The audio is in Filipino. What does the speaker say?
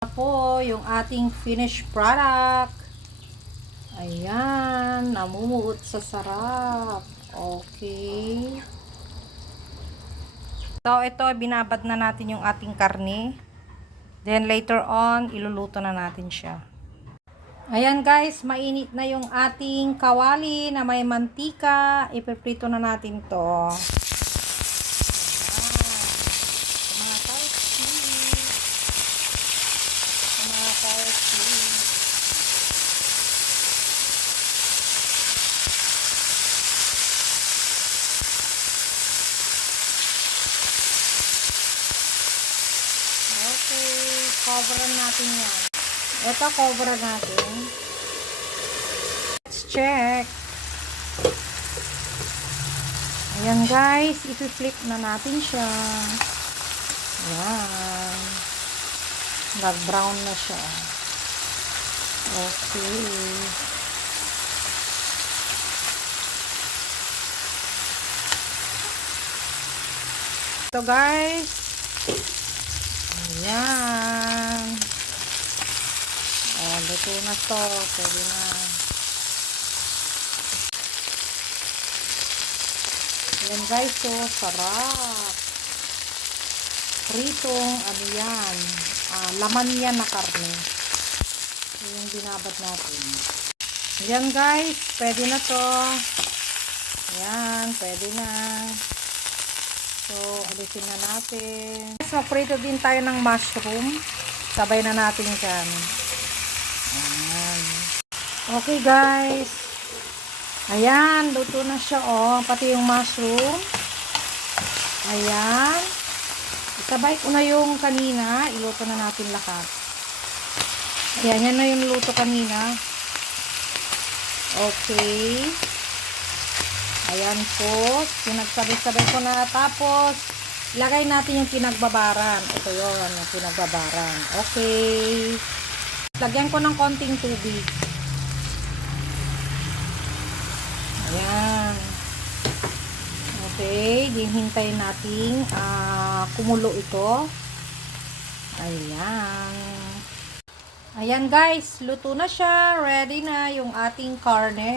Po yung ating finished product. Ayan, namumuot sa sarap. Okay. So, ito, binabad na natin yung ating karne. Then, later on, iluluto na natin siya. Ayan guys, mainit na yung ating kawali na may mantika. Ipiprito na natin to. Okay, coveran natin yan. Ito, coveran natin. Let's check. Ayan guys, i-flip na natin siya. Ayan. Nag-brown na siya. Okay. Ito guys. Ayan. Oh, luto na to. Pwede na. Ayan guys, so sarap. Pritong, ano yan. Laman yan na karne. Yung binabad natin. Ayan guys, pwede na to. Ayan, pwede na. So, alisin na natin. Magprito din tayo ng mushroom. Sabay na natin dyan. Ayan. Okay guys. Ayan, luto na siya oh. Pati yung mushroom. Ayan. Isabay ko na yung kanina. Iluto na natin lahat. Ayan, yan na yung luto kanina. Okay. Ayan po. Pinagsabay-sabay ko na. Tapos, ilagay natin yung pinagbabaran. Ito yun, yung pinagbabaran. Okay. Lagyan ko ng konting tubig. Ayan. Okay. Hintayin natin kumulo ito. Ayan. Ayan guys. Luto na siya. Ready na yung ating karne.